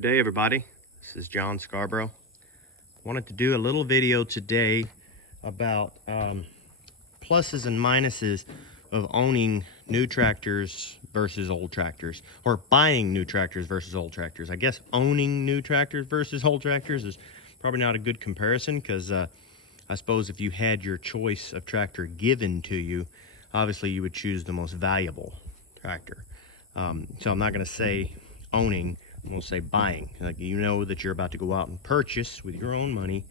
Good day, everybody. This is John Scarborough. Wanted to do a little video today about pluses and minuses of owning new tractors versus old tractors, or buying new tractors versus old tractors. I guess owning new tractors versus old tractors is probably not a good comparison, because I suppose if you had your choice of tractor given to you, obviously you would choose the most valuable tractor. So I'm not going to say owning, I'm going to say buying. Like, you know that you're about to go out and purchase with your own money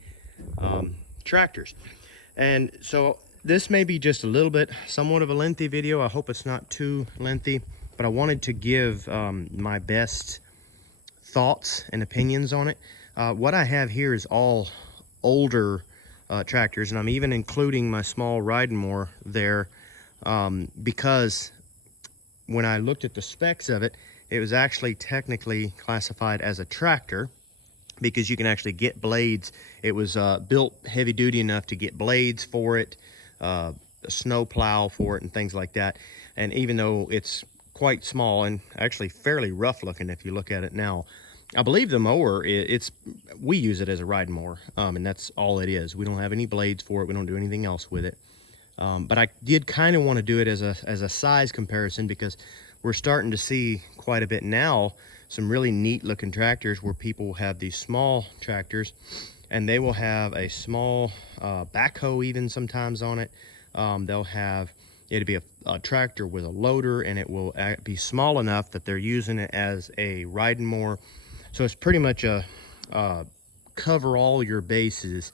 tractors. And so this may be just a little bit, somewhat of a lengthy video. I hope it's not too lengthy, but I wanted to give my best thoughts and opinions on it. What I have here is all older tractors, and I'm even including my small riding mower there because when I looked at the specs of it, it was actually technically classified as a tractor because you can actually get blades. It was built heavy duty enough to get blades for it, a snow plow for it, and things like that. And even though it's quite small and actually fairly rough looking if you look at it now, I believe the mower, we use it as a riding mower, and that's all it is. We don't have any blades for it. We don't do anything else with it. But I did kind of want to do it as a size comparison, because we're starting to see quite a bit now some really neat looking tractors where people have these small tractors and they will have a small backhoe even sometimes on it. They'll have, it'll be a tractor with a loader, and it will be small enough that they're using it as a riding mower. So it's pretty much a cover all your bases.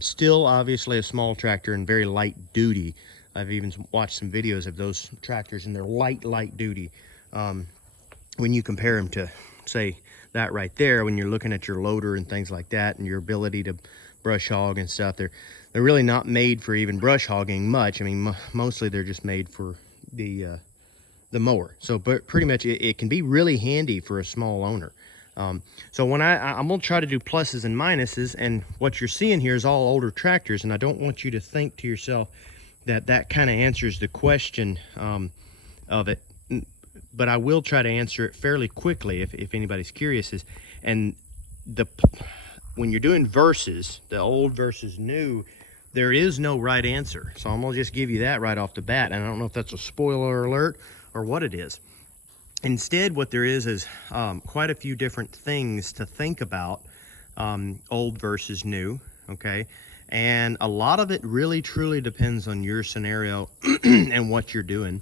Still obviously a small tractor and very light duty. I've even watched some videos of those tractors, and they're light duty. When you compare them to, say, that right there, when you're looking at your loader and things like that, and your ability to brush hog and stuff, they're really not made for even brush hogging much. I mean, mostly they're just made for the mower. So, but pretty much it can be really handy for a small owner. So when I'm gonna try to do pluses and minuses, and what you're seeing here is all older tractors, and I don't want you to think to yourself that kind of answers the question of it, but I will try to answer it fairly quickly if anybody's curious. And when you're doing versus, the old versus new, there is no right answer. So I'm gonna just give you that right off the bat, and I don't know if that's a spoiler alert or what it is. Instead, what there is quite a few different things to think about, old versus new, okay? And a lot of it really truly depends on your scenario and what you're doing.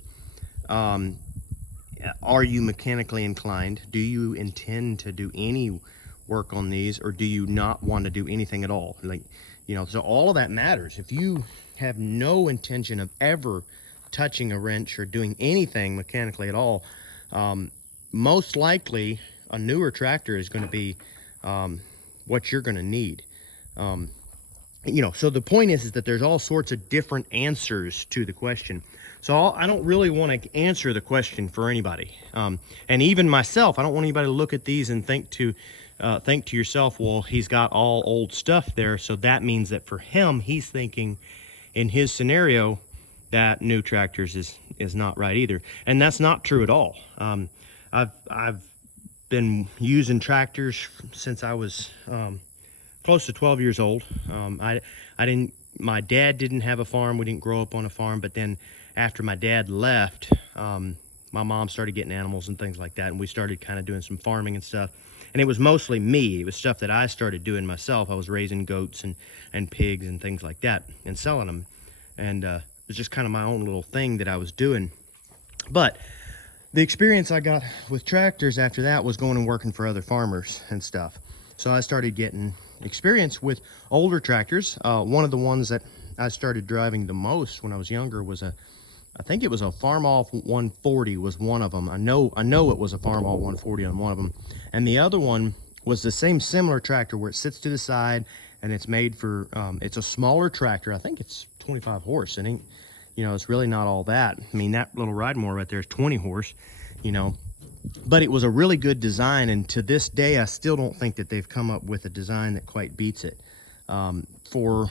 Are you mechanically inclined? Do you intend to do any work on these, or do you not want to do anything at all? Like, you know, so all of that matters. If you have no intention of ever touching a wrench or doing anything mechanically at all, most likely a newer tractor is going to be what you're going to need. You know, so the point is that there's all sorts of different answers to the question. So I don't really want to answer the question for anybody, and even myself, I don't want anybody to look at these and think to yourself, well, he's got all old stuff there, so that means that for him, he's thinking in his scenario that new tractors is not right either. And that's not true at all. I've been using tractors since I was close to 12 years old. My dad didn't have a farm. We didn't grow up on a farm, but then after my dad left, my mom started getting animals and things like that, and we started kind of doing some farming and stuff. And it was mostly me. It was stuff that I started doing myself. I was raising goats and pigs and things like that and selling them. And it was just kind of my own little thing that I was doing. But the experience I got with tractors after that was going and working for other farmers and stuff. So I started getting experience with older tractors. One of the ones that I started driving the most when I was younger was I think it was a Farmall 140 was one of them. I know it was a Farmall 140 on one of them. And the other one was the same similar tractor where it sits to the side, and it's made for, it's a smaller tractor. I think it's 25 horse. It ain't, you know, it's really not all that. I mean, that little riding mower right there is 20 horse, you know. But it was a really good design, and to this day, I still don't think that they've come up with a design that quite beats it. For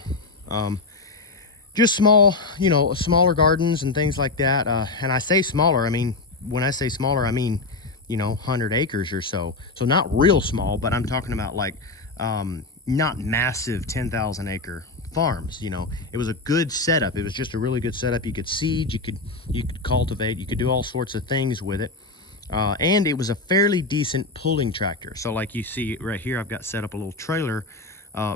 just small, you know, smaller gardens and things like that. And I say smaller, I mean, when I say smaller, I mean you know, 100 acres or so. So not real small, but I'm talking about like not massive 10,000 acre farms. You know, it was a good setup. It was just a really good setup. You could seed, you could cultivate, you could do all sorts of things with it. And it was a fairly decent pulling tractor. So like you see right here, I've got set up a little trailer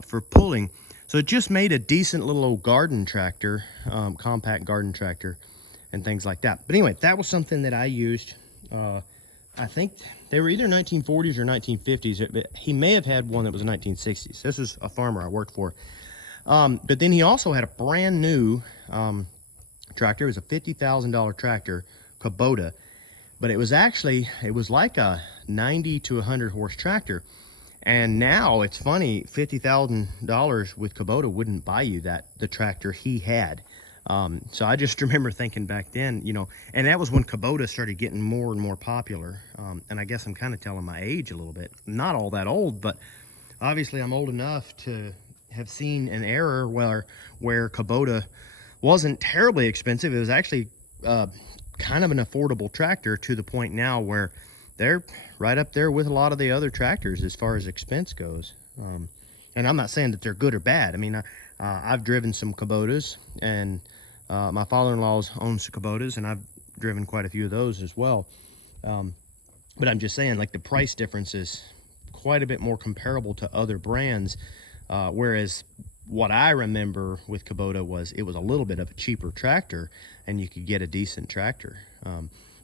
for pulling. So it just made a decent little old garden tractor, compact garden tractor and things like that. But anyway, that was something that I used. I think they were either 1940s or 1950s. He may have had one that was 1960s. This is a farmer I worked for. But then he also had a brand new tractor. It was a $50,000 tractor, Kubota. But it was like a 90 to 100 horse tractor. And now it's funny, $50,000 with Kubota wouldn't buy you the tractor he had. So I just remember thinking back then, you know, and that was when Kubota started getting more and more popular. And I guess I'm kind of telling my age a little bit. I'm not all that old, but obviously I'm old enough to have seen an era where Kubota wasn't terribly expensive. It was actually kind of an affordable tractor, to the point now where they're right up there with a lot of the other tractors as far as expense goes. And I'm not saying that they're good or bad. I mean, I've driven some Kubotas, and my father-in-law owns Kubotas, and I've driven quite a few of those as well. But I'm just saying, like, the price difference is quite a bit more comparable to other brands, whereas what I remember with Kubota was it was a little bit of a cheaper tractor, and you could get a decent tractor.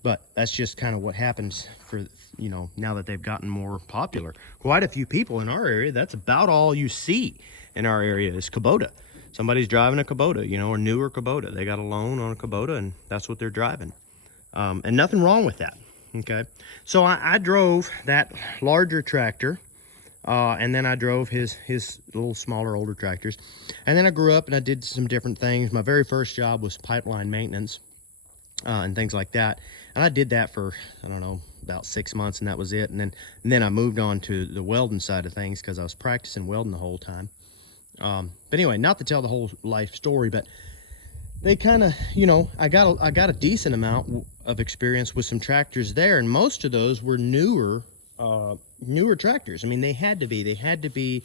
But that's just kind of what happens for, you know, now that they've gotten more popular. Quite a few people in our area, that's about all you see in our area is Kubota. Somebody's driving a Kubota, you know, or newer Kubota. They got a loan on a Kubota, and that's what they're driving. And nothing wrong with that, okay? So I drove that larger tractor, and then I drove his little smaller, older tractors. And then I grew up and I did some different things. My very first job was pipeline maintenance and things like that. And I did that for, I don't know, about 6 months, and that was it. And then I moved on to the welding side of things because I was practicing welding the whole time. But anyway, not to tell the whole life story, but they kind of, you know, I got a decent amount of experience with some tractors there, and most of those were newer tractors. I mean, they had to be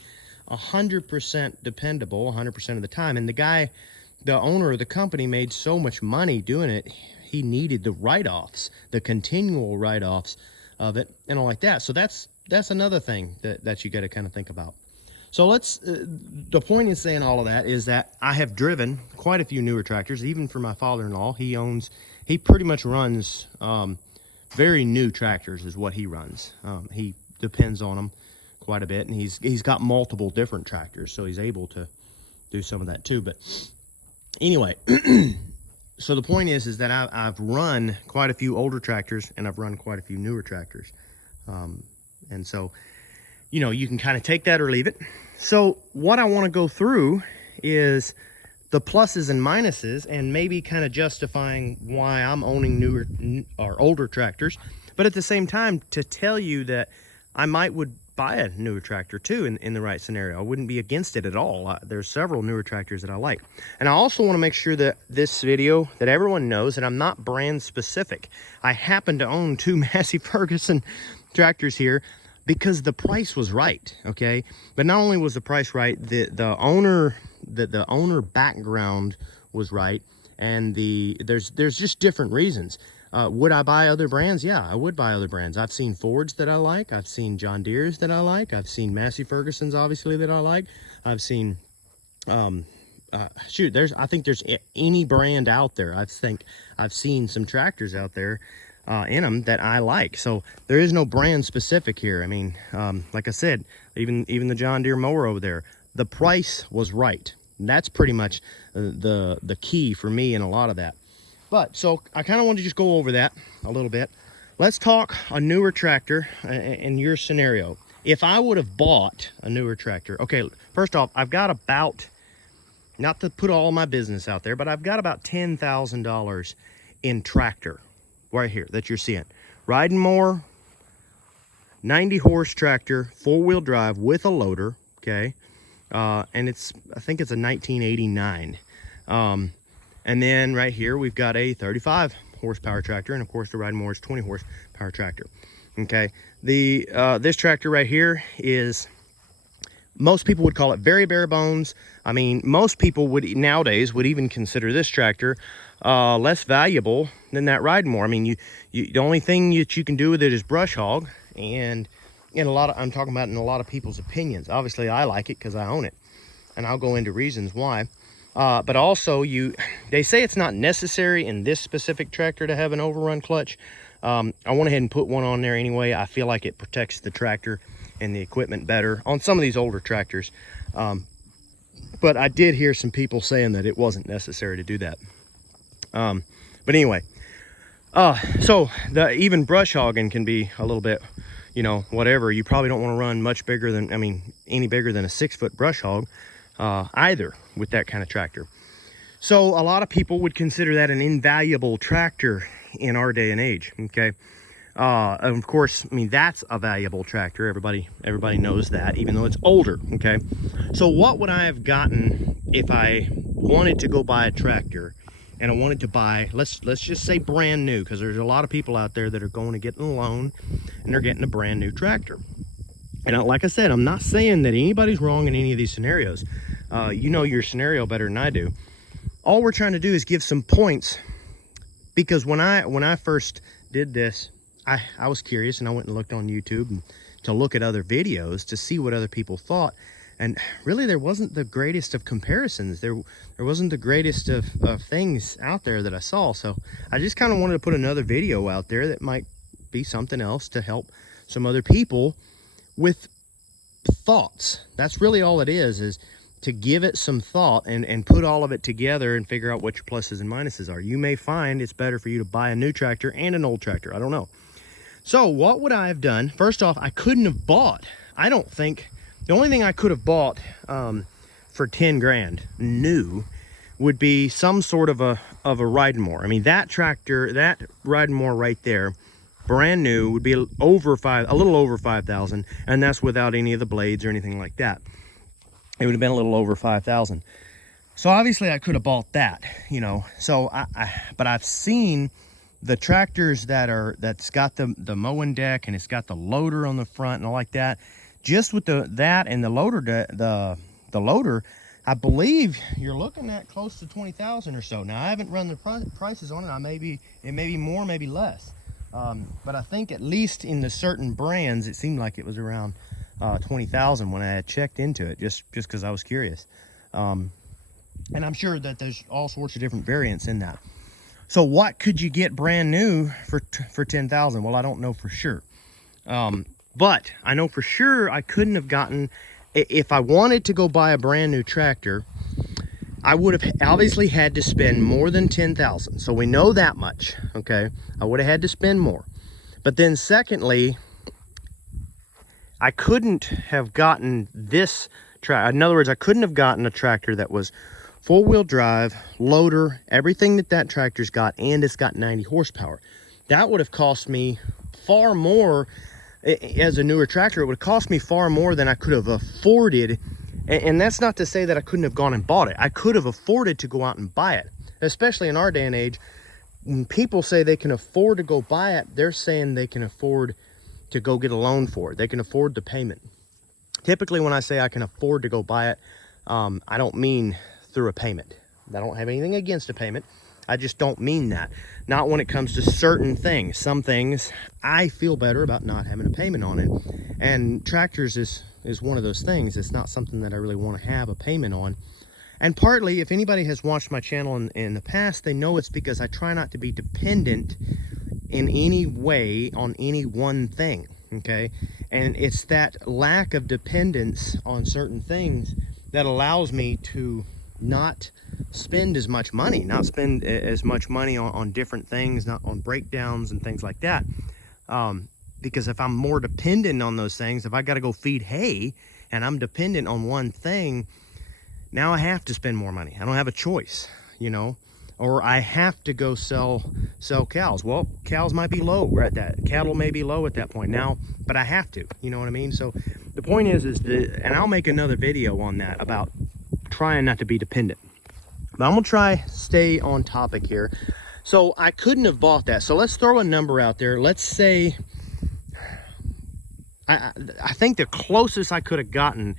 100% dependable 100% of the time. And the owner of the company made so much money doing it, he needed the write-offs, the continual write-offs of it and all like that. So that's another thing that you got to kind of think about. So the point in saying all of that is that I have driven quite a few newer tractors, even for my father-in-law. He pretty much runs very new tractors is what he runs. He depends on them quite a bit, and he's got multiple different tractors, so he's able to do some of that too. But anyway, so the point is that I've run quite a few older tractors, and I've run quite a few newer tractors. And so, you know, you can kind of take that or leave it. So what I want to go through is the pluses and minuses, and maybe kind of justifying why I'm owning newer or older tractors, but at the same time to tell you that I would buy a newer tractor too in the right scenario. I wouldn't be against it at all. There's several newer tractors that I like. And I also want to make sure that this video, that everyone knows that I'm not brand specific. I happen to own two Massey Ferguson tractors here because the price was right, okay? But not only was the price right, the owner background was right, and there's just different reasons. Would I buy other brands? Yeah, I would buy other brands. I've seen Fords that I like. I've seen John Deere's that I like. I've seen Massey Ferguson's, obviously, that I like. I've seen, I think there's any brand out there. I think I've seen some tractors out there in them that I like. So there is no brand specific here. I mean, like I said, even the John Deere mower over there, the price was right. And that's pretty much the key for me in a lot of that. But so I kind of want to just go over that a little bit. Let's talk a newer tractor in your scenario. If I would have bought a newer tractor, okay, first off, I've got about, not to put all my business out there, but I've got about $10,000 in tractor right here that you're seeing. Riding mower, 90 horse tractor, 4-wheel drive with a loader, okay? And I think it's a 1989. And then right here, we've got a 35 horsepower tractor. And of course, the riding mower is 20 horsepower tractor. Okay, this tractor right here is, most people would call it very bare bones. I mean, most people would nowadays would even consider this tractor less valuable than that Ridemore. I mean, the only thing that you can do with it is brush hog, and in a lot of, I'm talking about in a lot of people's opinions. Obviously, I like it because I own it, and I'll go into reasons why. But also, they say it's not necessary in this specific tractor to have an overrun clutch. I went ahead and put one on there anyway. I feel like it protects the tractor and the equipment better on some of these older tractors. But I did hear some people saying that it wasn't necessary to do that. But anyway, so even brush hogging can be a little bit, you know, whatever. You probably don't want to run much bigger than, I mean, any bigger than a 6-foot brush hog either with that kind of tractor. So a lot of people would consider that an invaluable tractor in our day and age. Okay. Of course, I mean, that's a valuable tractor. Everybody knows that, even though it's older. Okay. So what would I have gotten if I wanted to go buy a tractor and I wanted to buy, let's just say brand new, because there's a lot of people out there that are going to get a loan and they're getting a brand new tractor. And like I said, I'm not saying that anybody's wrong in any of these scenarios. You know your scenario better than I do. All we're trying to do is give some points, because when I first did this, I was curious, and I went and looked on YouTube to look at other videos to see what other people thought. And really, there wasn't the greatest of comparisons. There wasn't the greatest of things out there that I saw. So I just kind of wanted to put another video out there that might be something else to help some other people with thoughts. That's really all it is to give it some thought and put all of it together and figure out what your pluses and minuses are. You may find it's better for you to buy a new tractor and an old tractor. I don't know. So what would I have done? First off, I couldn't have bought, I don't think, the only thing I could have bought for 10 grand new would be some sort of a Ridemore. I mean, that tractor, that Ridemore right there, brand new, would be a little over 5,000, and that's without any of the blades or anything like that. It would have been a little over 5,000. So obviously I could have bought that, you know. So but I've seen the tractors that's got the mowing deck, and it's got the loader on the front and all like that. Just with that and the loader, the loader, I believe you're looking at close to 20,000 or so. Now I haven't run the prices on it. It may be more, maybe less. But I think at least in the certain brands, it seemed like it was around 20,000 when I had checked into it, just because I was curious. And I'm sure that there's all sorts of different variants in that. So what could you get brand new for 10,000? Well, I don't know for sure. But I know for sure I couldn't have gotten, if I wanted to go buy a brand new tractor, I would have obviously had to spend more than 10,000. So we know that much, okay? I would have had to spend more. But then secondly, I couldn't have gotten this tractor. In other words, I couldn't have gotten a tractor that was four-wheel drive, loader, everything that tractor's got, and it's got 90 horsepower. That would have cost me far more. As a newer tractor, it would have cost me far more than I could have afforded. And that's not to say that I couldn't have gone and bought it. I could have afforded to go out and buy it, especially in our day and age. When people say they can afford to go buy it, they're saying they can afford to go get a loan for it. They can afford the payment. Typically, when I say I can afford to go buy it, I don't mean through a payment. I don't have anything against a payment. I just don't mean that. Not when it comes to certain things. Some things I feel better about not having a payment on it. And tractors is one of those things. It's not something that I really want to have a payment on. And partly, if anybody has watched my channel in the past, they know it's because I try not to be dependent in any way on any one thing, okay? And it's that lack of dependence on certain things that allows me to not spend as much money, not spend as much money on different things, not on breakdowns and things like that. Because if I'm more dependent on those things, if I got to go feed hay and I'm dependent on one thing, now I have to spend more money. I don't have a choice, you know, or I have to go sell cows. Well, cows might be low at that. Cattle may be low at that point now, but I have to, you know what I mean? So the point is and I'll make another video on that about trying not to be dependent. But I'm gonna try stay on topic here. So I couldn't have bought that. So let's throw a number out there. Let's say I think the closest I could have gotten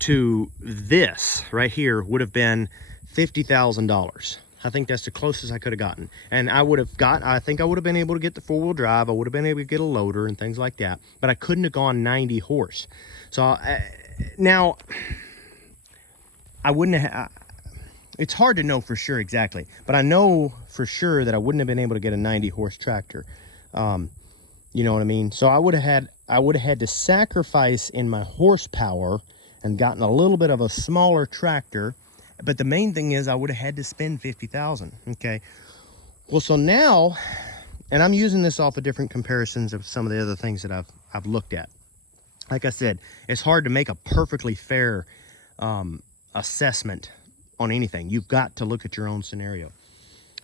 to this right here would have been $50,000. I think that's the closest I could have gotten. And I think I would have been able to get the 4-wheel drive. I would have been able to get a loader and things like that, but I couldn't have gone 90 horse. So now I wouldn't have, it's hard to know for sure exactly, but I know for sure that I wouldn't have been able to get a 90 horse tractor. You know what I mean? So I would have had to sacrifice in my horsepower and gotten a little bit of a smaller tractor. But the main thing is I would have had to spend $50,000. Okay. Well, so now, and I'm using this off of different comparisons of some of the other things that I've looked at. Like I said, it's hard to make a perfectly fair assessment on anything. You've got to look at your own scenario.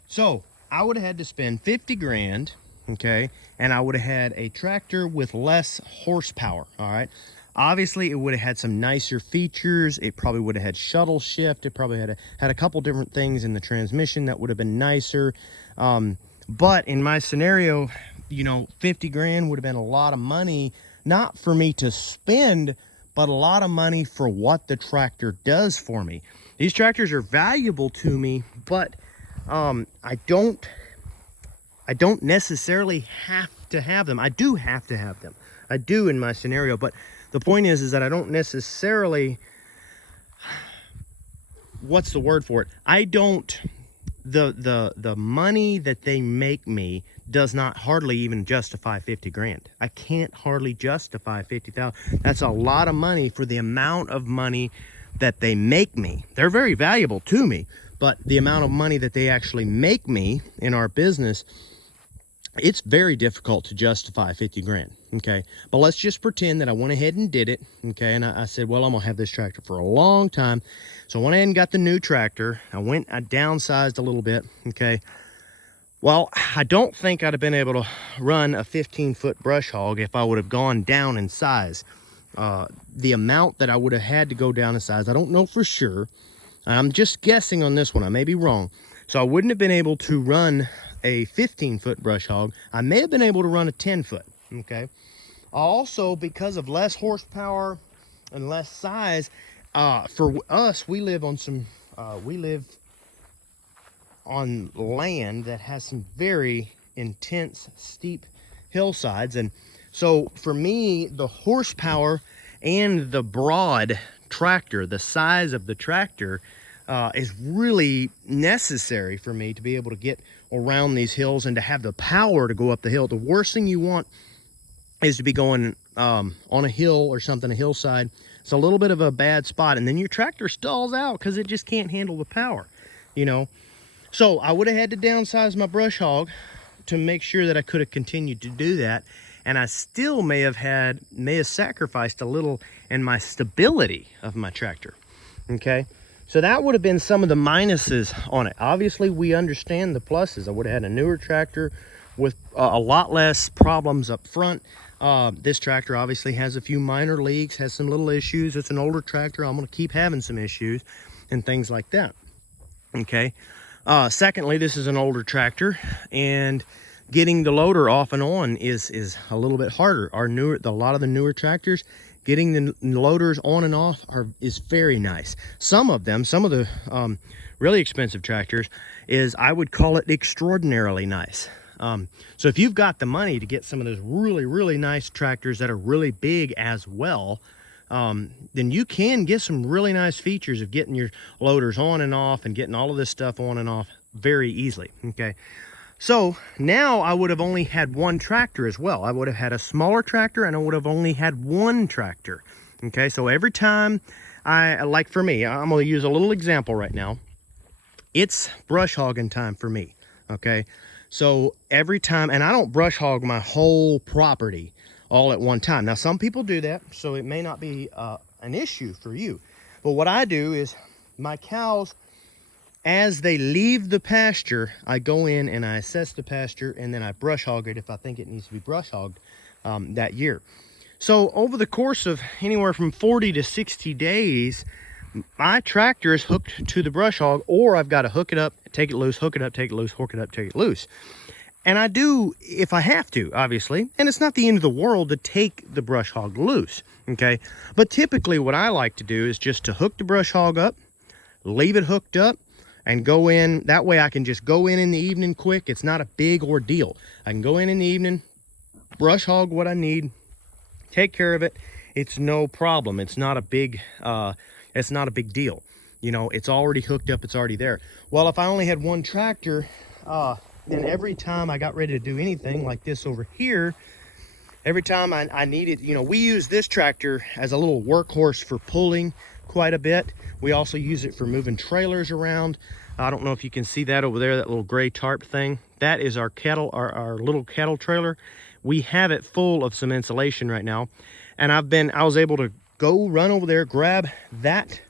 So I would have had to spend 50 grand. Okay. And I would have had a tractor with less horsepower. All right. Obviously, it would have had some nicer features. It probably would have had shuttle shift. It probably had a couple different things in the transmission that would have been nicer. But in my scenario, you know, 50 grand would have been a lot of money, not for me to spend, but a lot of money for what the tractor does for me. These tractors are valuable to me, but I don't necessarily have to have them. I do have to have them. I do in my scenario, but the point is that I don't necessarily, what's the word for it? I don't, the money that they make me does not hardly even justify 50 grand. I can't hardly justify 50,000. That's a lot of money for the amount of money that they make me. They're very valuable to me, but the amount of money that they actually make me in our business, it's very difficult to justify 50 grand. Okay. But let's just pretend that I went ahead and did it. Okay. And I said, well, I'm going to have this tractor for a long time. So I went ahead and got the new tractor. I downsized a little bit. Okay. Well, I don't think I'd have been able to run a 15-foot brush hog if I would have gone down in size. The amount that I would have had to go down in size, I don't know for sure. I'm just guessing on this one. I may be wrong. So I wouldn't have been able to run a 15-foot brush hog. I may have been able to run a 10-foot. Okay. Also, because of less horsepower and less size, for us, we live on land that has some very intense, steep hillsides. And so for me, the horsepower and the broad tractor, the size of the tractor, is really necessary for me to be able to get around these hills and to have the power to go up the hill. The worst thing you want is to be going on a hill or something, a hillside. It's a little bit of a bad spot, and then your tractor stalls out because it just can't handle the power, you know. So I would have had to downsize my brush hog to make sure that I could have continued to do that, and I still may have sacrificed a little in my stability of my tractor. Okay. So that would have been some of the minuses on it. Obviously, we understand the pluses. I would have had a newer tractor with a lot less problems up front. This tractor obviously has a few minor leaks, has some little issues. It's an older tractor. I'm going to keep having some issues and things like that. Okay. Secondly, this is an older tractor, and getting the loader off and on is a little bit harder. A lot of the newer tractors, getting the loaders on and off is very nice. Some of the really expensive tractors I would call it extraordinarily nice. So if you've got the money to get some of those really, really nice tractors that are really big as well, then you can get some really nice features of getting your loaders on and off and getting all of this stuff on and off very easily. Okay. So now I would have only had one tractor as well. I would have had a smaller tractor and I would have only had one tractor. Okay. So every time like for me, I'm going to use a little example right now. It's brush hogging time for me. Okay. So every time, and I don't brush hog my whole property all at one time. Now, some people do that, so it may not be an issue for you. But what I do is my cows, as they leave the pasture, I go in and I assess the pasture, and then I brush hog it if I think it needs to be brush hogged that year. So over the course of anywhere from 40 to 60 days, my tractor is hooked to the brush hog, or I've got to hook it up, take it loose, hook it up, take it loose, hook it up, take it loose. And I do if I have to, obviously. And it's not the end of the world to take the brush hog loose, okay? But typically what I like to do is just to hook the brush hog up, leave it hooked up, and go in. That way I can just go in the evening quick. It's not a big ordeal. I can go in the evening, brush hog what I need, take care of it. It's no problem. It's not a big deal. You know, it's already hooked up, it's already there. Well, if I only had one tractor, then every time I got ready to do anything like this over here, every time I needed, you know, we use this tractor as a little workhorse for pulling quite a bit. We also use it for moving trailers around. I don't know if you can see that over there, that little gray tarp thing. That is our cattle, our little cattle trailer. We have it full of some insulation right now. And I was able to go run over there, grab that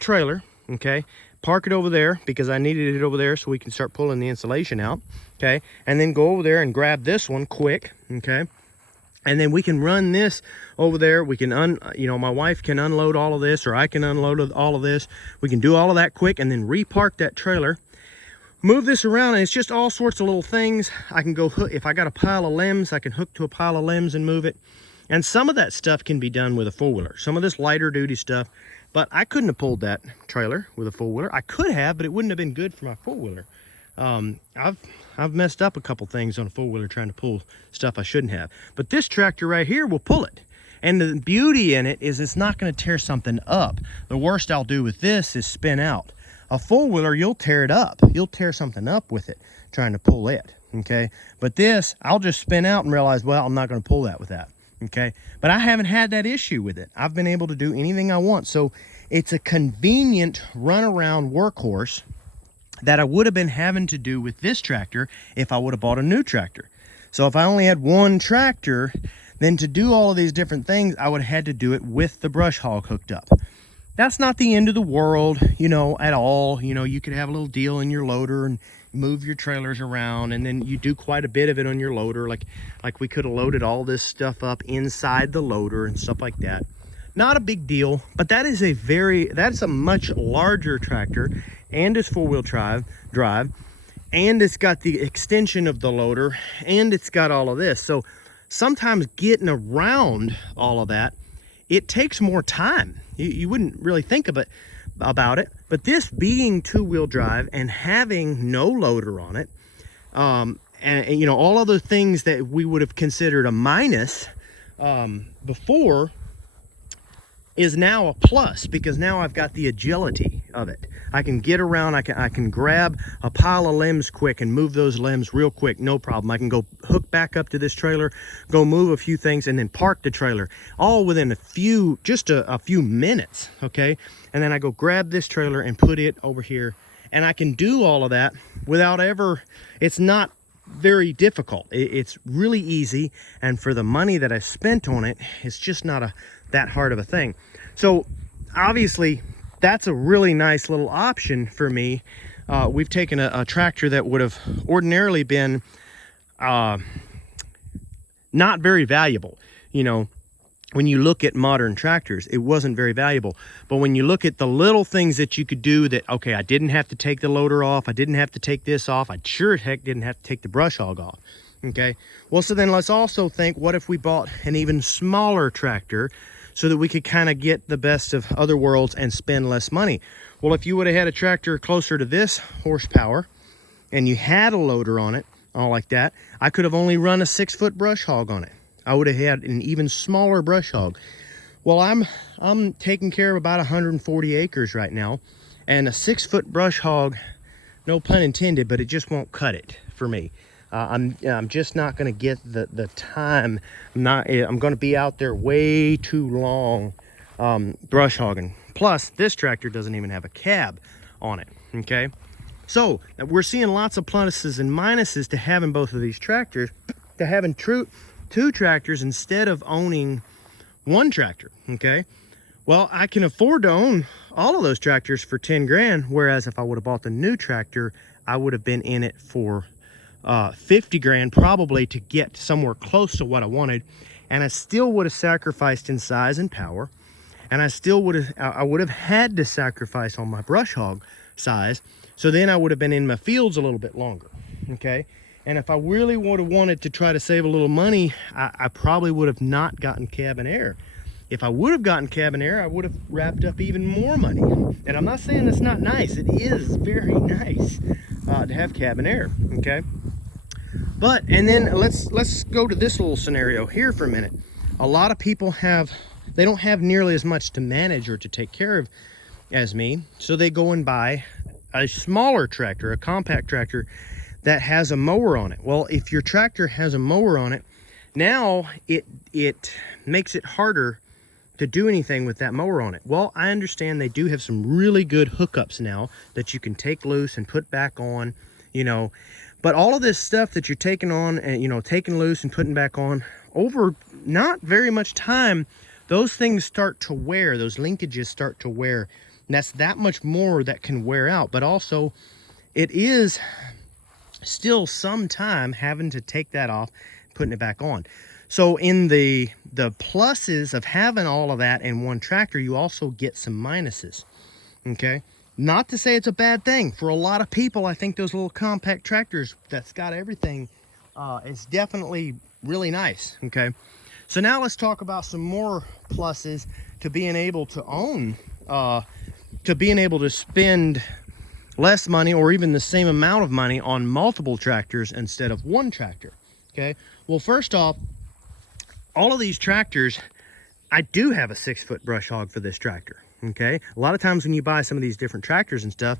trailer, okay, park it over there because I needed it over there so we can start pulling the insulation out, okay, and then go over there and grab this one quick, okay, and then we can run this over there. We can you know, my wife can unload all of this, or I can unload all of this. We can do all of that quick and then repark that trailer, move this around, and it's just all sorts of little things. I can go hook, if I got a pile of limbs, I can hook to a pile of limbs and move it. And some of that stuff can be done with a four-wheeler, some of this lighter duty stuff. But I couldn't have pulled that trailer with a four-wheeler. I could have, but it wouldn't have been good for my four-wheeler. I've messed up a couple things on a four-wheeler trying to pull stuff I shouldn't have. But this tractor right here will pull it. And the beauty in it is it's not going to tear something up. The worst I'll do with this is spin out. A four-wheeler, you'll tear it up. You'll tear something up with it trying to pull it, okay? But this, I'll just spin out and realize, well, I'm not going to pull that with that. Okay, but I haven't had that issue with it. I've been able to do anything I want. So it's a convenient runaround workhorse that I would have been having to do with this tractor if I would have bought a new tractor. So if I only had one tractor, then to do all of these different things, I would have had to do it with the brush hog hooked up. That's not the end of the world, you know, at all. You know, you could have a little deal in your loader and move your trailers around, and then you do quite a bit of it on your loader. Like we could have loaded all this stuff up inside the loader and stuff like that. Not a big deal, but that's a much larger tractor, and it's four-wheel drive, and it's got the extension of the loader, and it's got all of this. So sometimes getting around all of that, it takes more time. You wouldn't really think of it about it, but this being two-wheel drive and having no loader on it, and you know, all other things that we would have considered a minus before is now a plus, because now I've got the agility of it. I can get around, I can grab a pile of limbs quick and move those limbs real quick, no problem. I can go hook back up to this trailer, go move a few things, and then park the trailer, all within just a few minutes, okay? And then I go grab this trailer and put it over here, and I can do all of that without it's not very difficult. It's really easy, and for the money that I spent on it, it's just not that hard of a thing. So obviously that's a really nice little option for me. We've taken a tractor that would have ordinarily been not very valuable. You know, when you look at modern tractors, it wasn't very valuable. But when you look at the little things that you could do that, okay, I didn't have to take the loader off, I didn't have to take this off, I sure as heck didn't have to take the brush hog off. Okay, well, so then let's also think, what if we bought an even smaller tractor so that we could kind of get the best of other worlds and spend less money? Well, if you would have had a tractor closer to this horsepower and you had a loader on it, all like that, I could have only run a 6-foot brush hog on it. I would have had an even smaller brush hog. Well, I'm taking care of about 140 acres right now, and a 6-foot brush hog, no pun intended, but it just won't cut it for me. I'm just not going to get the time. I'm going to be out there way too long brush hogging. Plus, this tractor doesn't even have a cab on it, okay? So we're seeing lots of pluses and minuses to having both of these tractors, to having two tractors instead of owning one tractor, okay? Well, I can afford to own all of those tractors for 10 grand, whereas if I would have bought the new tractor, I would have been in it for 50 grand probably to get somewhere close to what I wanted, and I still would have sacrificed in size and power, and I would have had to sacrifice on my brush hog size. So then I would have been in my fields a little bit longer, okay? And if I really would have wanted to try to save a little money, I probably would have not gotten cabin air. If I would have gotten cabin air, I would have wrapped up even more money. And I'm not saying it's not nice. It is very nice to have cabin air, okay? But, and then let's go to this little scenario here for a minute. A lot of people they don't have nearly as much to manage or to take care of as me, so they go and buy a smaller tractor, a compact tractor that has a mower on it. Well, if your tractor has a mower on it, now it makes it harder to do anything with that mower on it. Well, I understand they do have some really good hookups now that you can take loose and put back on, you know, but all of this stuff that you're taking on and, you know, taking loose and putting back on, over not very much time, those things start to wear, those linkages start to wear. And that's that much more that can wear out. But also, it is still some time having to take that off, putting it back on. So in the pluses of having all of that in one tractor, you also get some minuses, okay? Not to say it's a bad thing. For a lot of people, I think those little compact tractors that's got everything, it's definitely really nice, okay? So now let's talk about some more pluses to being able to own, to being able to spend less money or even the same amount of money on multiple tractors instead of one tractor, okay? Well, first off, all of these tractors, I do have a 6-foot brush hog for this tractor, okay? A lot of times when you buy some of these different tractors and stuff,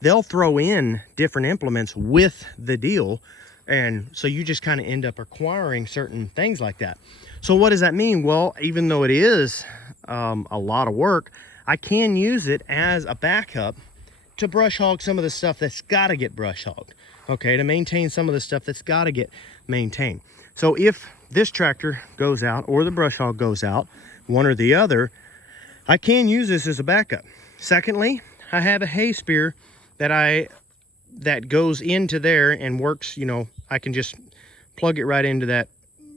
they'll throw in different implements with the deal, and so you just kind of end up acquiring certain things like that. So what does that mean? Well, even though it is a lot of work, I can use it as a backup to brush hog some of the stuff that's got to get brush hogged, okay, to maintain some of the stuff that's got to get maintained. So if this tractor goes out or the brush hog goes out, one or the other, I can use this as a backup. Secondly, I have a hay spear that goes into there and works, you know, I can just plug it right into that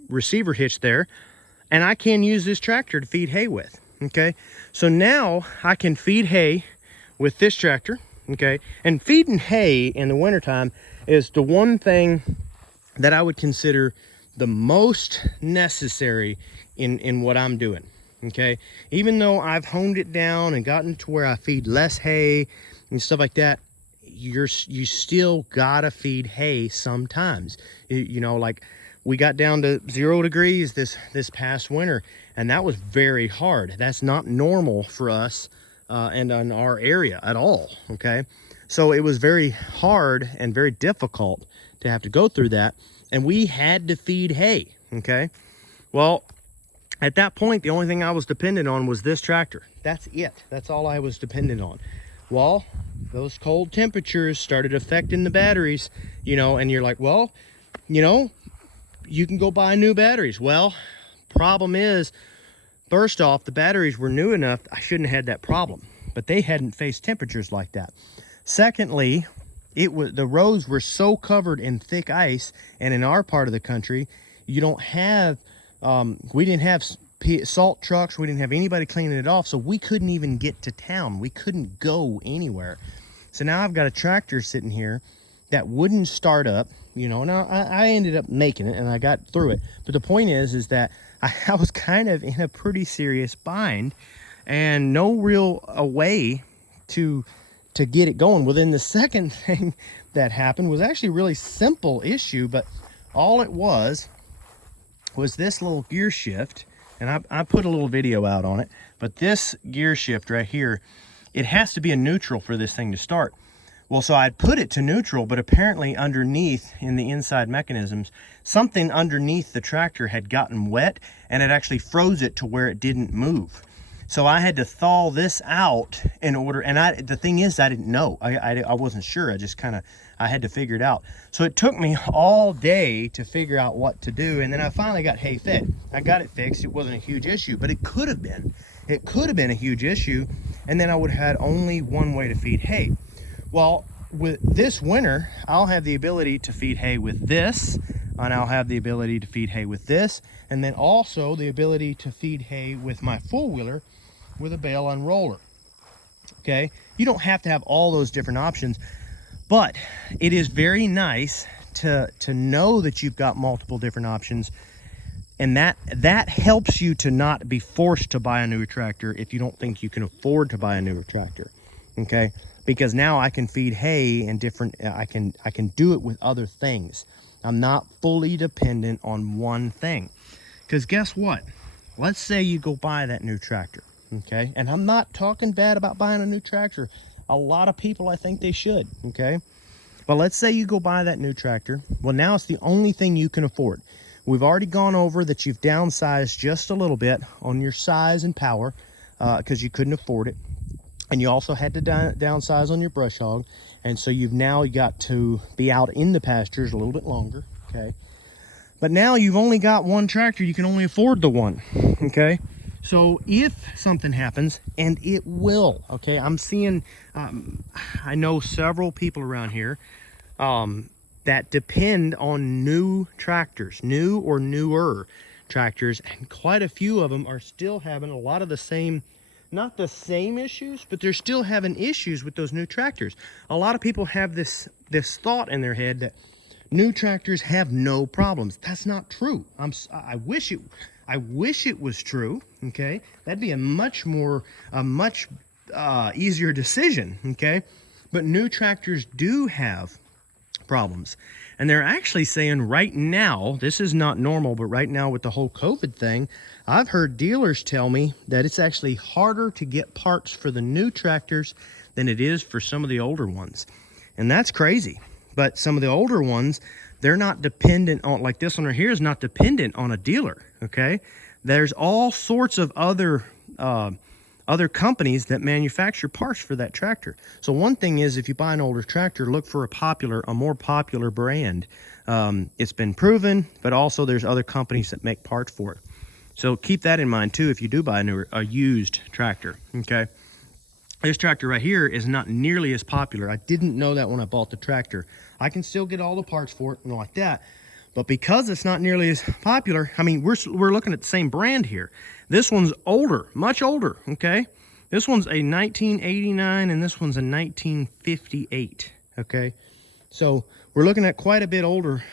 receiver hitch there, and I can use this tractor to feed hay with, okay? So now I can feed hay with this tractor, okay? And feeding hay in the wintertime is the one thing that I would consider the most necessary in what I'm doing, okay? Even though I've honed it down and gotten to where I feed less hay and stuff like that, you still gotta feed hay sometimes. You know, like we got down to 0 degrees this past winter, and that was very hard. That's not normal for us and in our area at all, okay? So it was very hard and very difficult to have to go through that, and we had to feed hay, okay? Well, at that point, the only thing I was dependent on was this tractor. That's it. That's all I was dependent on. Well, those cold temperatures started affecting the batteries, you know, and you're like, well, you know, you can go buy new batteries. Well, problem is, first off, the batteries were new enough, I shouldn't have had that problem, but they hadn't faced temperatures like that. Secondly, the roads were so covered in thick ice, and in our part of the country, you don't have, we didn't have salt trucks, we didn't have anybody cleaning it off, so we couldn't even get to town. We couldn't go anywhere. So now I've got a tractor sitting here that wouldn't start up, you know. Now I ended up making it and I got through it, but the point is that I was kind of in a pretty serious bind and no real way to get it going. Well, then the second thing that happened was actually a really simple issue, but all it was this little gear shift, and I put a little video out on it, but this gear shift right here, it has to be a neutral for this thing to start. Well, so I'd put it to neutral, but apparently underneath in the inside mechanisms, something underneath the tractor had gotten wet and it actually froze it to where it didn't move. So I had to thaw this out in order, and the thing is, I didn't know. I wasn't sure. I had to figure it out. So it took me all day to figure out what to do, and then I finally got hay fed. I got it fixed. It wasn't a huge issue, but it could have been. It could have been a huge issue, and then I would have had only one way to feed hay. Well, with this winter, I'll have the ability to feed hay with this, and I'll have the ability to feed hay with this, and then also the ability to feed hay with my four-wheeler with a bale unroller, okay? You don't have to have all those different options, but it is very nice to know that you've got multiple different options, and that helps you to not be forced to buy a newer tractor if you don't think you can afford to buy a newer tractor. Okay, because now I can feed hay and different, I can do it with other things. I'm not fully dependent on one thing. Because guess what? Let's say you go buy that new tractor, okay? And I'm not talking bad about buying a new tractor. A lot of people, I think they should, okay? But let's say you go buy that new tractor. Well, now it's the only thing you can afford. We've already gone over that you've downsized just a little bit on your size and power because you couldn't afford it. And you also had to downsize on your brush hog. And so you've now got to be out in the pastures a little bit longer, okay? But now you've only got one tractor. You can only afford the one, okay? So if something happens, and it will, okay? I'm seeing, I know several people around here that depend on new tractors, new or newer tractors, and quite a few of them are still having a lot of the same, not the same issues, but they're still having issues with those new tractors. A lot of people have this thought in their head that new tractors have no problems. That's not true. I wish it was true, okay? That'd be a much easier decision, okay? But new tractors do have problems. And they're actually saying right now, this is not normal, but right now with the whole COVID thing, I've heard dealers tell me that it's actually harder to get parts for the new tractors than it is for some of the older ones. And that's crazy. But some of the older ones, they're not dependent on, like this one right here is not dependent on a dealer, okay? There's all sorts of other companies that manufacture parts for that tractor. So one thing is, if you buy an older tractor, look for a more popular brand. It's been proven, but also there's other companies that make parts for it. So keep that in mind too if you do buy a used tractor, okay? This tractor right here is not nearly as popular. I didn't know that when I bought the tractor. I can still get all the parts for it and like that, but because it's not nearly as popular, I mean, we're looking at the same brand here. This one's older, much older, okay? This one's a 1989 and this one's a 1958, okay? So we're looking at quite a bit older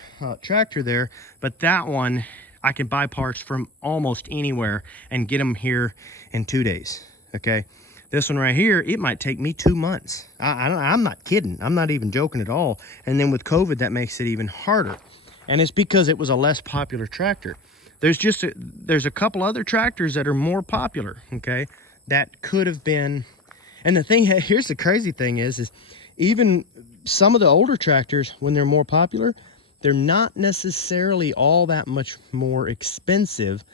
tractor there, but that one, I can buy parts from almost anywhere and get them here in 2 days, okay? This one right here, it might take me 2 months. I'm not kidding. I'm not even joking at all. And then with COVID, that makes it even harder. And it's because it was a less popular tractor. There's a couple other tractors that are more popular, okay? That could have been, and the thing, here's the crazy thing is even some of the older tractors, when they're more popular, they're not necessarily all that much more expensive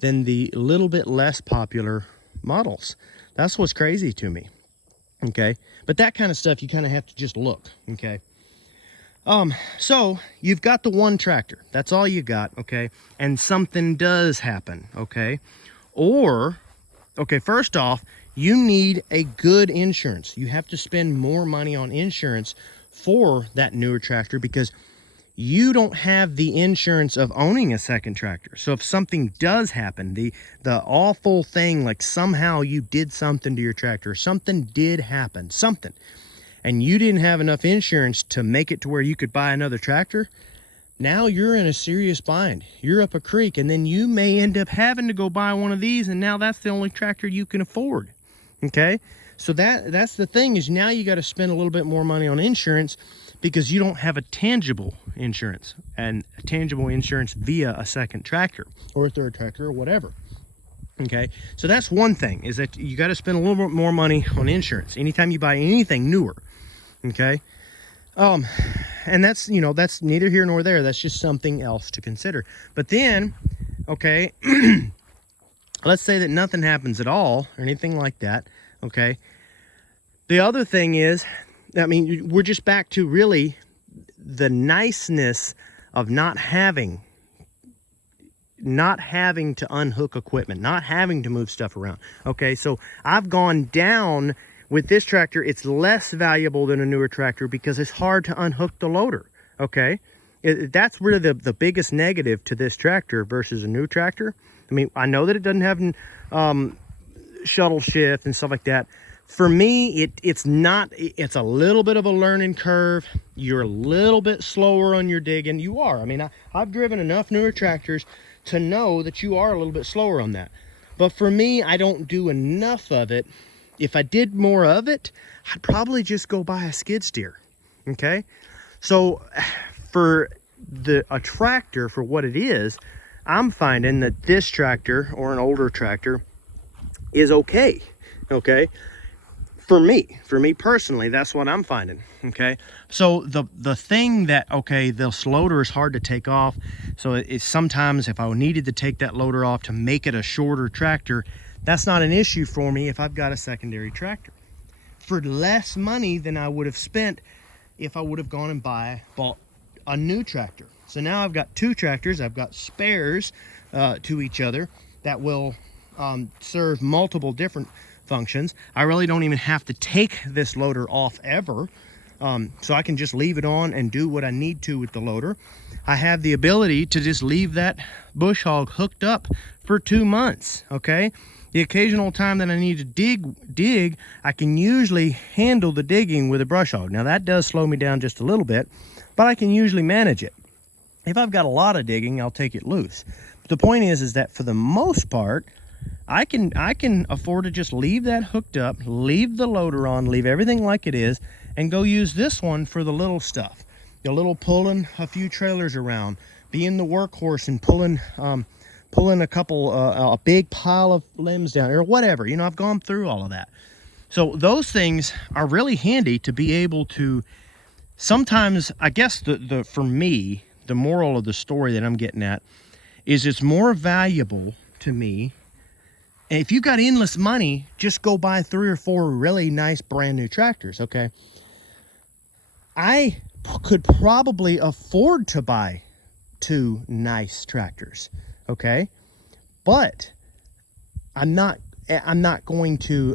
than the little bit less popular models. That's what's crazy to me, okay? But that kind of stuff, you kind of have to just look, okay? So you've got the one tractor. That's all you got, okay? And something does happen, okay? Or, okay, first off, you need a good insurance. You have to spend more money on insurance for that newer tractor because you don't have the insurance of owning a second tractor. So if something does happen, the awful thing, like somehow you did something to your tractor, something did happen, something, and you didn't have enough insurance to make it to where you could buy another tractor, now you're in a serious bind. You're up a creek, and then you may end up having to go buy one of these, and now that's the only tractor you can afford, okay? So that's the thing, is now you got to spend a little bit more money on insurance because you don't have a tangible insurance, and a tangible insurance via a second tractor or a third tractor or whatever, okay? So that's one thing, is that you got to spend a little bit more money on insurance anytime you buy anything newer, okay? And that's, you know, that's neither here nor there. That's just something else to consider. But then, okay, let's say that nothing happens at all or anything like that, okay? The other thing is, I mean, we're just back to really the niceness of not having to unhook equipment, not having to move stuff around. Okay, so I've gone down with this tractor. It's less valuable than a newer tractor because it's hard to unhook the loader. Okay, that's really the biggest negative to this tractor versus a new tractor. I mean, I know that it doesn't have shuttle shift and stuff like that, For me, it's a little bit of a learning curve. You're a little bit slower on your digging. You are. I mean, I've driven enough newer tractors to know that you are a little bit slower on that. But for me, I don't do enough of it. If I did more of it, I'd probably just go buy a skid steer. Okay? So for a tractor, for what it is, I'm finding that this tractor, or an older tractor, is okay. Okay? For me personally, that's what I'm finding. Okay, so the thing that, okay, this loader is hard to take off, so it's sometimes if I needed to take that loader off to make it a shorter tractor, that's not an issue for me if I've got a secondary tractor for less money than I would have spent if I would have gone and bought a new tractor. So now I've got two tractors. I've got spares to each other that will serve multiple different functions. I really don't even have to take this loader off ever, so I can just leave it on and do what I need to with the loader. I have the ability to just leave that bush hog hooked up for 2 months. Okay, the occasional time that I need to dig, I can usually handle the digging with a brush hog. Now that does slow me down just a little bit, but I can usually manage it. If I've got a lot of digging, I'll take it loose. But the point is that for the most part, I can afford to just leave that hooked up, leave the loader on, leave everything like it is, and go use this one for the little stuff. The little pulling a few trailers around, being the workhorse and pulling a couple, a big pile of limbs down, or whatever. You know, I've gone through all of that. So those things are really handy to be able to, sometimes, I guess for me, the moral of the story that I'm getting at is it's more valuable to me. And if you got endless money, just go buy 3 or 4 really nice brand new tractors, okay? I could probably afford to buy 2 nice tractors, okay? But I'm not going to,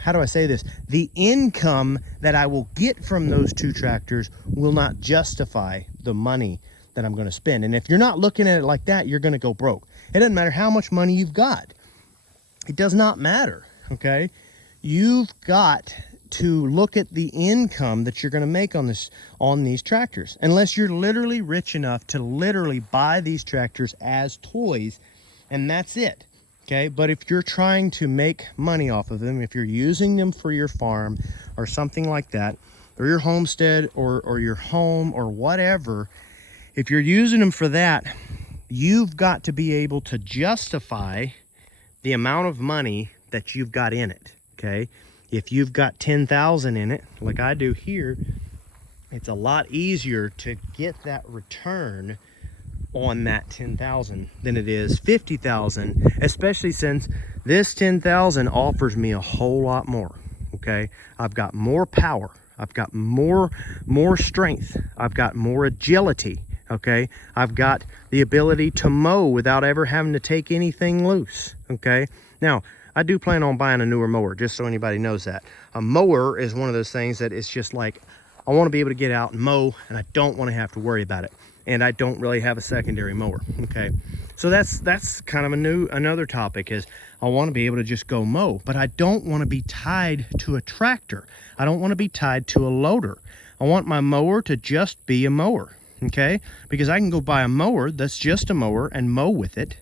how do I say this? The income that I will get from those 2 tractors will not justify the money that I'm going to spend. And if you're not looking at it like that, you're going to go broke. It doesn't matter how much money you've got. It does not matter, okay? You've got to look at the income that you're going to make on these tractors, unless you're literally rich enough to literally buy these tractors as toys, and that's it, okay? But if you're trying to make money off of them, if you're using them for your farm or something like that, or your homestead or your home or whatever, if you're using them for that, you've got to be able to justify the amount of money that you've got in it, okay? If you've got 10,000 in it, like I do here, it's a lot easier to get that return on that 10,000 than it is 50,000, especially since this 10,000 offers me a whole lot more, okay? I've got more power. I've got more strength. I've got more agility, okay? I've got the ability to mow without ever having to take anything loose, okay? Now, I do plan on buying a newer mower, just so anybody knows that. A mower is one of those things that it's just like, I want to be able to get out and mow, and I don't want to have to worry about it. And I don't really have a secondary mower, okay? So that's kind of another topic, is I want to be able to just go mow, but I don't want to be tied to a tractor. I don't want to be tied to a loader. I want my mower to just be a mower, okay? Because I can go buy a mower that's just a mower and mow with it,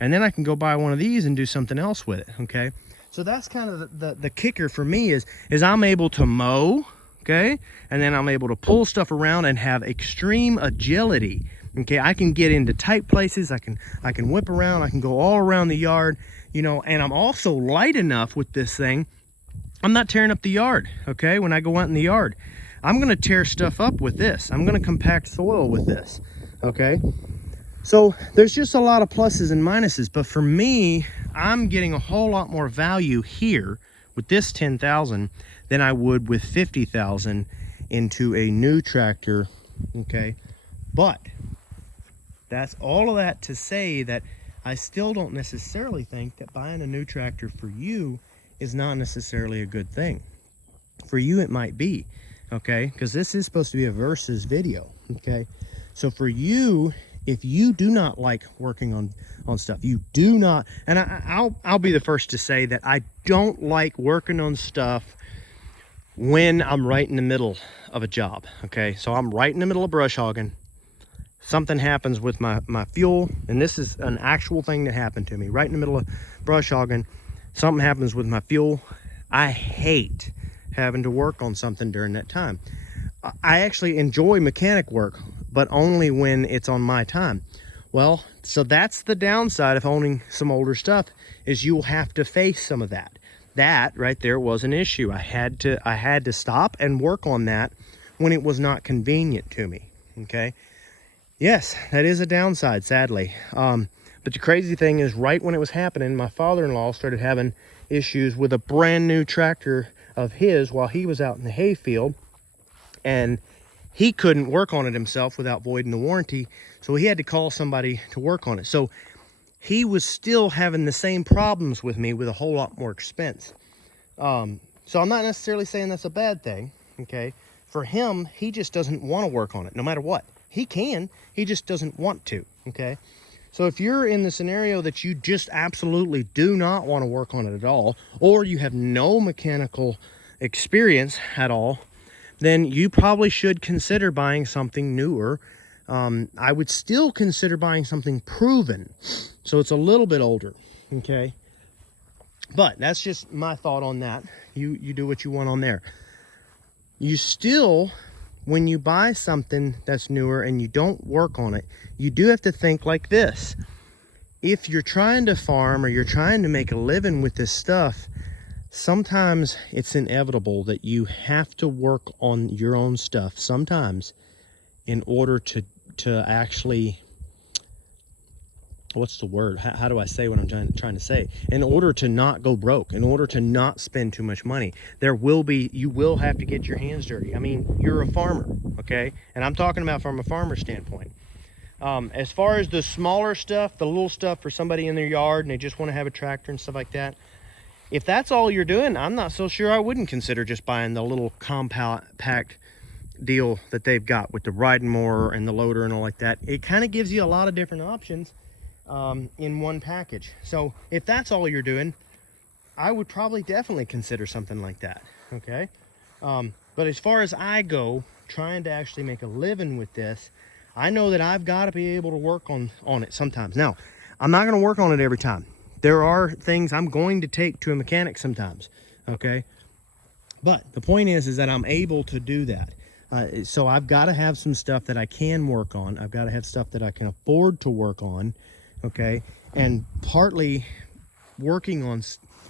and then I can go buy one of these and do something else with it, okay? So that's kind of the kicker for me is I'm able to mow, okay? And then I'm able to pull stuff around and have extreme agility, okay? I can get into tight places, I can whip around, I can go all around the yard, you know, and I'm also light enough with this thing, I'm not tearing up the yard, okay? When I go out in the yard, I'm gonna tear stuff up with this. I'm gonna compact soil with this, okay? So there's just a lot of pluses and minuses, but for me, I'm getting a whole lot more value here with this 10,000 than I would with 50,000 into a new tractor, okay? But that's all of that to say that I still don't necessarily think that buying a new tractor for you is not necessarily a good thing. For you, it might be, okay? Because this is supposed to be a versus video, okay? So for you, if you do not like working on stuff, you do not, and I'll be the first to say that I don't like working on stuff when I'm right in the middle of a job. Okay, so I'm right in the middle of brush hogging. Something happens with my fuel, and this is an actual thing that happened to me right in the middle of brush hogging. Something happens with my fuel. I hate having to work on something during that time. I actually enjoy mechanic work, but only when it's on my time. Well, so that's the downside of owning some older stuff, is you'll have to face some of that. That right there was an issue. I had to stop and work on that when it was not convenient to me. Okay. Yes, that is a downside, sadly. But the crazy thing is, right when it was happening, my father-in-law started having issues with a brand new tractor of his while he was out in the hayfield, and he couldn't work on it himself without voiding the warranty, so he had to call somebody to work on it. So he was still having the same problems with me with a whole lot more expense. So I'm not necessarily saying that's a bad thing, okay? For him, he just doesn't want to work on it no matter what. He can, he just doesn't want to, okay? So if you're in the scenario that you just absolutely do not want to work on it at all, or you have no mechanical experience at all, then you probably should consider buying something newer. I would still consider buying something proven, so it's a little bit older, okay? But that's just my thought on that. You do what you want on there. You still, when you buy something that's newer and you don't work on it, you do have to think like this. If you're trying to farm or you're trying to make a living with this stuff, sometimes it's inevitable that you have to work on your own stuff sometimes in order to actually, what's the word? How do I say what I'm trying to say? In order to not go broke, in order to not spend too much money, you will have to get your hands dirty. I mean, you're a farmer, okay? And I'm talking about from a farmer standpoint. As far as the smaller stuff, the little stuff for somebody in their yard and they just want to have a tractor and stuff like that, if that's all you're doing, I'm not so sure I wouldn't consider just buying the little compact deal that they've got with the riding mower and the loader and all like that. It kind of gives you a lot of different options in one package. So if that's all you're doing, I would probably definitely consider something like that, okay? But as far as I go, trying to actually make a living with this, I know that I've got to be able to work on it sometimes. Now, I'm not going to work on it every time. There are things I'm going to take to a mechanic sometimes, okay? But the point is that I'm able to do that. So I've got to have some stuff that I can work on. I've got to have stuff that I can afford to work on, okay? And partly working on,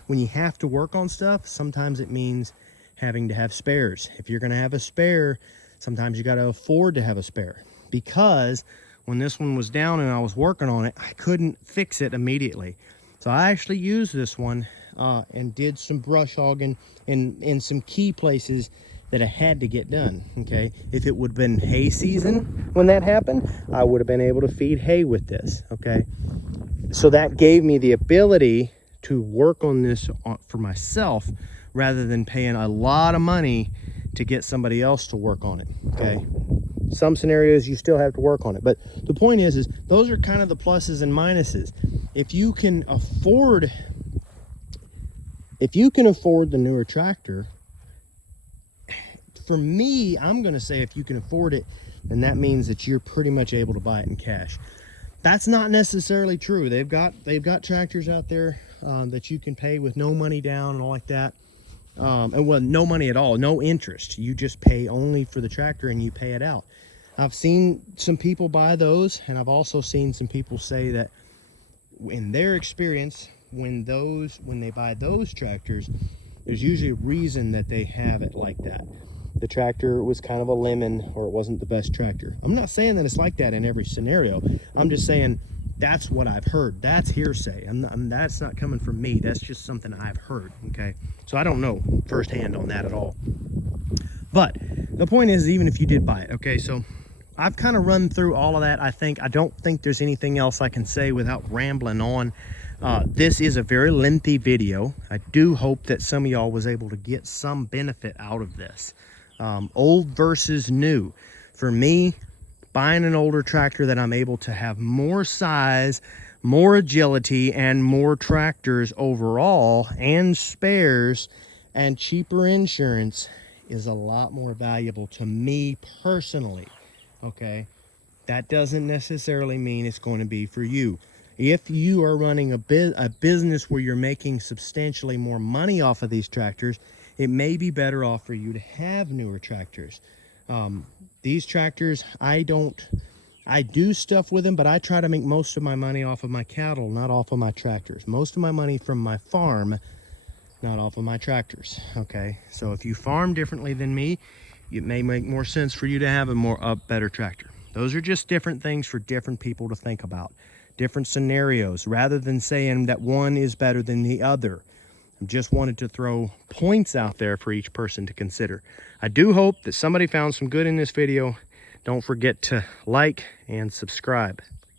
when you have to work on stuff, sometimes it means having to have spares. If you're going to have a spare, sometimes you got to afford to have a spare. Because when this one was down and I was working on it, I couldn't fix it immediately. So I actually used this one and did some brush hogging in some key places that I had to get done, okay? If it would have been hay season when that happened, I would have been able to feed hay with this, okay? So that gave me the ability to work on this for myself rather than paying a lot of money to get somebody else to work on it, okay? Some scenarios you still have to work on it, but the point is those are kind of the pluses and minuses. If you can afford the newer tractor, for me, I'm going to say if you can afford it, then that means that you're pretty much able to buy it in cash. That's not necessarily true. They've got tractors out there that you can pay with no money down and all like that. And well, no money at all, no interest. You just pay only for the tractor and you pay it out. I've seen some people buy those, and I've also seen some people say that in their experience, when they buy those tractors, there's usually a reason that they have it like that. The tractor was kind of a lemon, or it wasn't the best tractor. I'm not saying that it's like that in every scenario. I'm just saying that's what I've heard. That's hearsay. That's not coming from me. That's just something I've heard, okay? So I don't know firsthand on that at all. But the point is, even if you did buy it, okay, so I've kind of run through all of that. I don't think there's anything else I can say without rambling on. This is a very lengthy video. I do hope that some of y'all was able to get some benefit out of this. Old versus new. For me, buying an older tractor that I'm able to have more size, more agility, and more tractors overall, and spares, and cheaper insurance is a lot more valuable to me personally, okay? That doesn't necessarily mean it's going to be for you. If you are running a business where you're making substantially more money off of these tractors, it may be better off for you to have newer tractors. These tractors, I do stuff with them, but I try to make most of my money off of my cattle, not off of my tractors. Most of my money from my farm, not off of my tractors, okay? So if you farm differently than me, it may make more sense for you to have a better tractor. Those are just different things for different people to think about, different scenarios, rather than saying that one is better than the other. I just wanted to throw points out there for each person to consider. I do hope that somebody found some good in this video. Don't forget to like and subscribe.